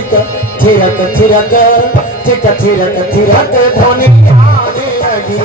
Thick थिरक थिरक thick थिरक थिरक ध्वनि आने लगी।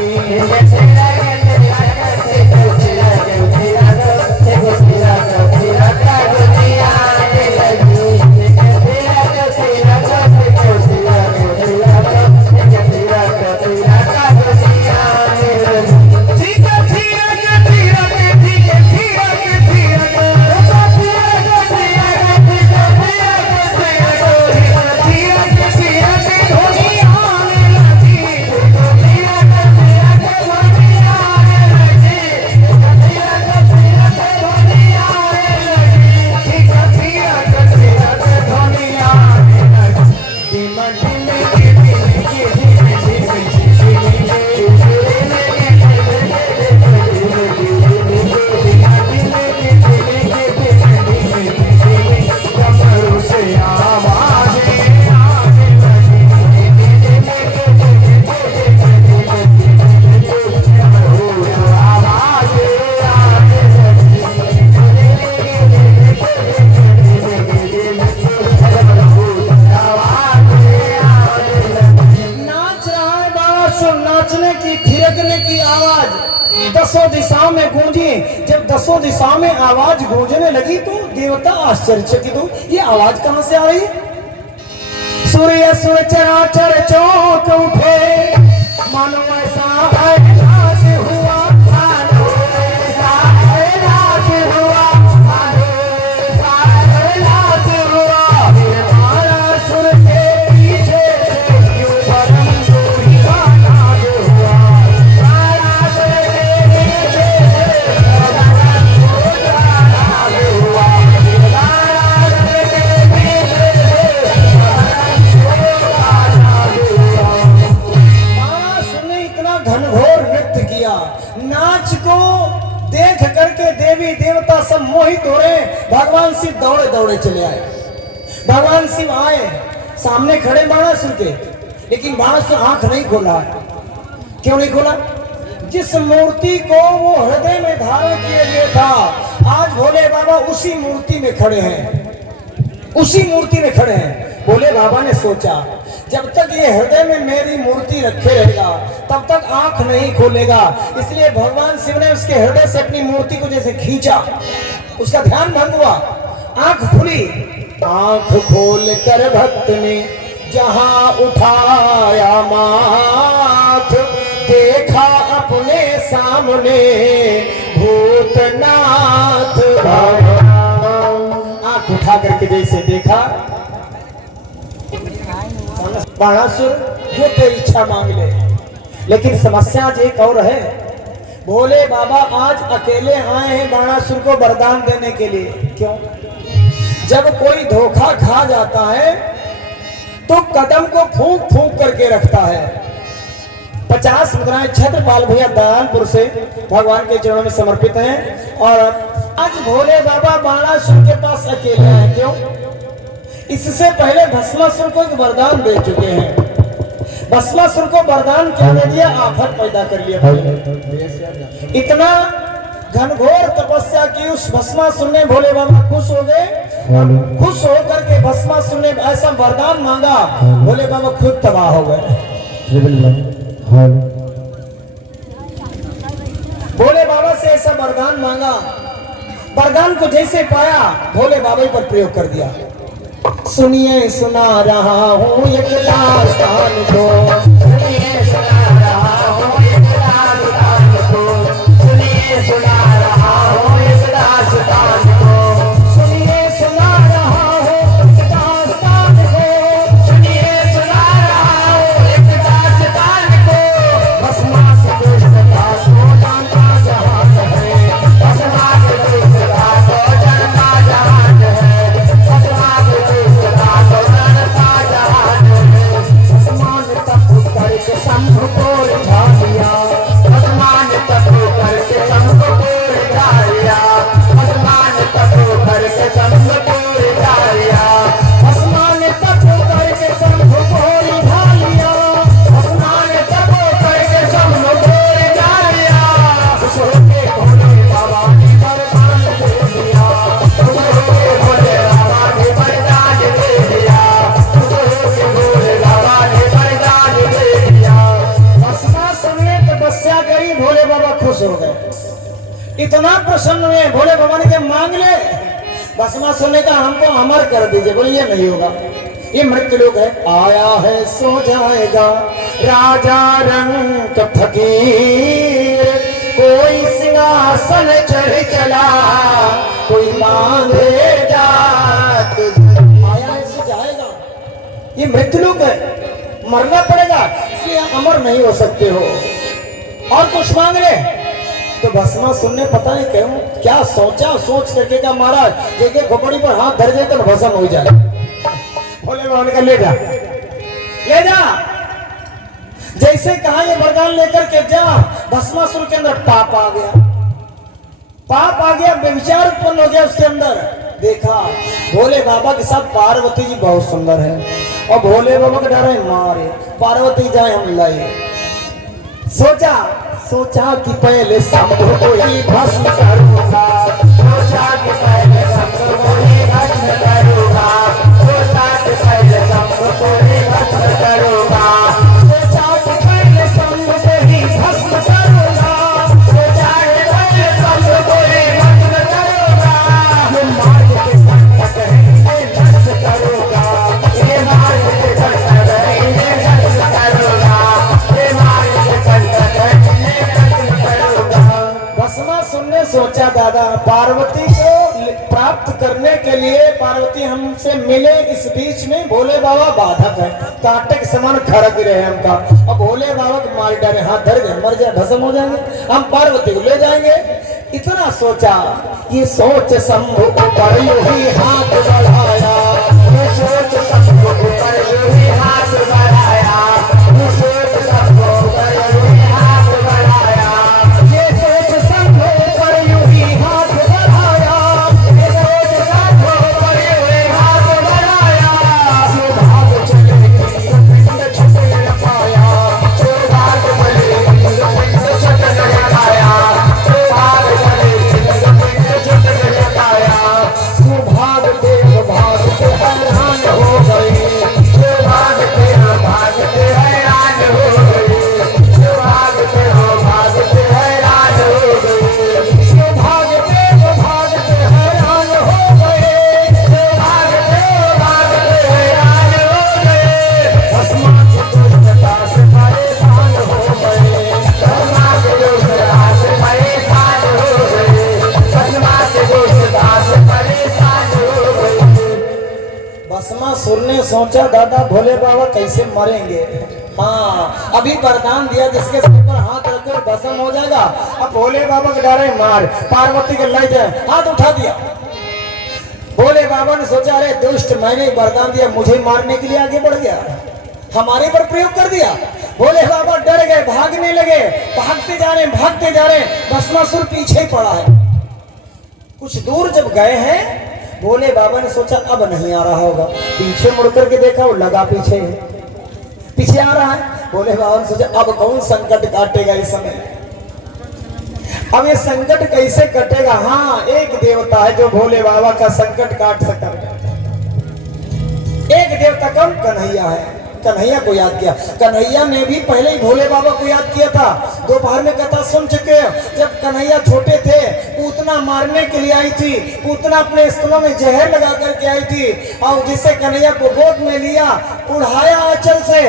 दसों दिशाओं में गूंजी। जब दसों दिशाओं में आवाज गूंजने लगी तो देवता आश्चर्यचकित हो, ये आवाज कहां से आ रही है? सूर्य सुर चराचर चौंक उठे, मानो ऐसा ऐलान हुआ, मानो ऐसा ऐलान हुआ, मानो ऐसा ऐलान हुआ। हमारा सुर के पीछे से क्यों परम दूरी वाला हुआ, हमारा सुर के पीछे से परम दूरी वाला हुआ, हमारा सुर के पीछे से परम दूरी वाला हुआ। ने इतना घनघोर नृत्य किया, नाच को देख करके देवी देवता सब मोहित हो रहे। भगवान शिव दौड़े दौड़े चले आए। भगवान शिव आए, सामने खड़े बाणासुर के, लेकिन बाणासुर आंख नहीं खोला। क्यों नहीं खोला? जिस मूर्ति को वो हृदय में धारण किए हुए था, आज भोले बाबा उसी मूर्ति में खड़े हैं, उसी मूर्ति में खड़े हैं। भोले बाबा ने सोचा जब तक ये हृदय में मेरी मूर्ति रखे रहेगा तब तक आंख नहीं खोलेगा, इसलिए भगवान शिव ने उसके हृदय से अपनी मूर्ति को जैसे खींचा, उसका ध्यान भंग हुआ, आंख खुली। आंख खोल कर भक्त ने जहां उठाया माथ, देखा अपने सामने भूतनाथ। आंख उठा करके जैसे देखा, बाणासुर जो तेरी इच्छा मांग ले, लेकिन समस्या आज एक और है। भोले बाबा आज अकेले आए हैं बाणासुर को वरदान देने के लिए। क्यों? जब कोई धोखा खा जाता है तो कदम को फूंक फूंक करके रखता है। 50 मुद्राएं छत्रपाल भैया दयालपुर से भगवान के चरणों में समर्पित हैं। और आज भोले बाबा बाणासुर के पास अकेले हैं। क्यों? इससे पहले भस्मासुर को एक वरदान दे चुके हैं। भस्मासुर को वरदान क्या दे दिया? आफत पैदा कर लिया। इतना घनघोर तपस्या की उस भस्मासुर ने, भोले बाबा खुश हो गए। खुश होकर के भस्मासुर ने ऐसा वरदान मांगा, भोले बाबा खुद तबाह हो गए। भोले बाबा से ऐसा वरदान मांगा, वरदान को जैसे पाया भोले बाबा पर प्रयोग कर दिया। सुनिए सुना रहा हूँ एक दास्तान को, सुनिए सुना रहा हूँ एक दास्तान को, सुनिए सुना रहा हूँ एक दास्तान को, सुनिए सुना रहा हूँ एक दास्तान को, सुनिए सुना रहा हूँ एक दास्तान को। भस्मासुर का सोदान का जहाज है, भस्मासुर का सोदान का जहाज है, भस्मासुर का सोदान का जहाज है। इतना प्रसन्न हुए, भोले बाबा ने कहा मांग ले। भस्मासुर ने कहा हमको अमर कर दीजिए। बोले ये नहीं होगा, ये मृत्यु लोक है। आया है सो जाएगा राजा रंग फकीर, कोई सिंहासन चढ़ चला, कोई मांगे जात। आया है सो जाएगा, ये मृत्यु लोक है, मरना पड़ेगा, इसलिए अमर नहीं हो सकते हो, और कुछ मांग ले। तो भस्मासुर ने पता नहीं क्यों क्या सोचा, सोच करके क्या महाराज देखिए खोपड़ी पर हाथ धर दे तो भस्म हो जाए। भोले बाबा ने कहा ले जा, ले जा। जैसे कहा ये वरदान लेकर के जा, भस्मासुर के अंदर पाप आ गया, पाप आ गया, व्यभिचार उत्पन्न हो गया उसके अंदर। देखा भोले बाबा के साथ पार्वती जी बहुत सुंदर है, और भोले बाबा का डर है मारे पार्वती जाए हम लाए। सोचा कि पहले सबको ही भस्म करूंगा, सोचा कि पहले सबको ही भस्म करूंगा, सोचा कि पहले सबको ही भस्म करूंगा, सोचा कि पहले सबको ही भस्म करूंगा, सोचा कि पहले सबको ही भस्म करूंगा। ये मार्ग के संकट है इन्हें नष्ट करूंगा, ये मार्ग के संकट है इन्हें नष्ट करूंगा, ये मार्ग के संकट है इन्हें नष्ट करूंगा। भस्मासुर ने सोचा दादा पार्वती को प्राप्त करने के लिए पार्वती हमसे मिले, इस बीच में भोले बाबा बाधक है, कांटे के समान खड़क रहे हमका, अब भोले बाबा को मार डाले, हाथ धर गए, मर जाए भस्म हो जाएंगे, हम पार्वती को ले जाएंगे। इतना सोचा, ये सोच शंभु पर यूं ही हाथ बढ़ाया, ये सोच शंभु पर यूं ही हाथ बढ़ाया, ये सोच शंभु पर यूं ही हाथ बढ़ाया, ये सोच शंभु पर यूं ही हाथ बढ़ाया, ये सोच शंभु पर यूं ही हाथ बढ़ाया। जो भाग चले पिंड छूट न पाया, जो भाग चले पिंड छूट न पाया, जो भाग चले पिंड छूट न पाया। जो भागते हैरान हो गए, जो भागते हैरान हो गए, जो भागते हैरान हो गए, जो भागते हैरान हो गए, जो भागते हैरान हो गए। भस्मा के दुष्टता से परेशान हो गए, भस्मा के दुष्टता से परेशान हो गए, भस्मा के दुष्टता से परेशान हो गए। भस्मासुर ने सोचा दादा भोले बाबा कैसे मरेंगे, हाँ अभी वरदान दिया जिसके सिर पर हाथ रखकर भस्म हो जाएगा, अब भोले बाबा के डरे मार पार्वती के ले जाए, हाथ उठा दिया। भोले बाबा ने सोचा अरे दुष्ट मैंने वरदान दिया, मुझे मारने के लिए आगे बढ़ गया, हमारे पर प्रयोग कर दिया। भोले बाबा डर गए, भागने लगे, भागते जा रहे, भस्मासुर पीछे ही पड़ा है। कुछ दूर जब गए हैं भोले बाबा ने सोचा अब नहीं आ रहा होगा, पीछे मुड़ करके देखा वो लगा पीछे आ रहा है। भोले बाबा ने सोचा अब कौन संकट काटेगा इस समय, अब ये संकट कैसे कटेगा। हाँ एक देवता है जो भोले बाबा का संकट काट सकता है, एक देवता कौन, कन्हैया है। कन्हैया को याद किया, कन्हैया ने भी पहले ही भोले बाबा को याद किया था। दोपहर में कथा सुन चुके, जब कन्हैया छोटे थे पूतना मारने के लिए आई थी, पूतना अपने स्तनों में जहर लगा करके आई थी, और जिससे कन्हैया को गोद में लिया, उड़ाया आंचल से।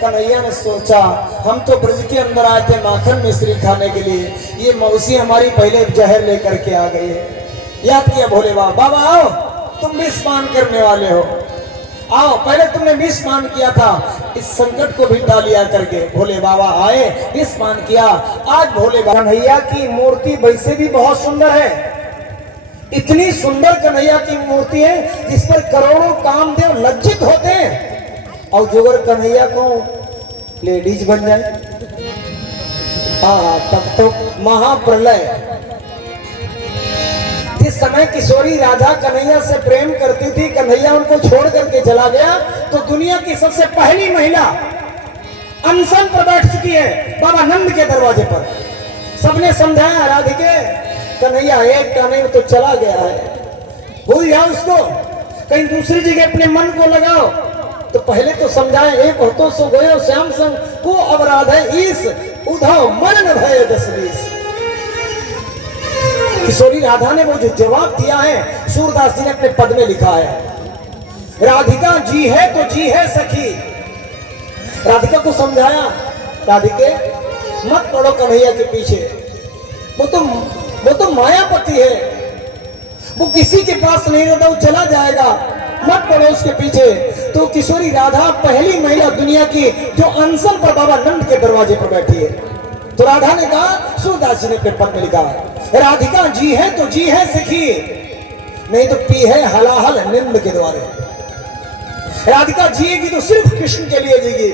कन्हैया ने सोचा हम तो ब्रज के अंदर आए थे माखन मिश्री खाने के लिए, ये मौसी हमारी पहले जहर लेकर के आ गई है। याद किया भोले बाबा, बाबा आओ तुम भी स्नान करने वाले हो, आओ पहले तुमने विष पान किया था, इस संकट को भी टालिया करके भोले बाबा आए, विष पान किया। आज भोले बाबा कन्हैया की मूर्ति वैसे भी बहुत सुंदर है, इतनी सुंदर कन्हैया की मूर्ति है जिस पर करोड़ों कामदेव लज्जित होते हैं। और जो अगर कन्हैया को लेडीज बन जाए तब तो महाप्रलय। जिस समय किशोरी राधा कन्हैया से प्रेम करती थी, कन्हैया उनको छोड़ करके चला गया, तो दुनिया की सबसे पहली महिला अनशन पर बैठ चुकी है बाबा नंद के दरवाजे पर। सबने समझाया राधिके कन्हैया एक का नहीं तो चला गया है, भूल जाओ उसको, कहीं दूसरी जगह अपने मन को लगाओ। तो पहले तो समझाए एक हो तो सो गयो श्याम संग को अपराध है ईस, उधव मन न भय 10-20। किशोरी राधा ने वो जो जवाब दिया है सूरदास जी ने अपने पद में लिखा है, राधिका जी है तो जी है सखी। राधिका को समझाया, राधिके मत पड़ो कन्हैया के पीछे, वो तो मायापति है, वो किसी के पास नहीं रहता, वो चला जाएगा, मत पड़ो उसके पीछे। तो किशोरी राधा पहली महिला दुनिया की जो अनशन पर बाबा नंद के दरवाजे पर बैठी है। तो राधा ने कहा, सूरदास जी ने अपने पद में लिखा, राधिका जी है तो जी है सखी, नहीं तो पी है हलाहल निंद के द्वारे। राधिका जिएगी तो सिर्फ कृष्ण के लिए जिएगी।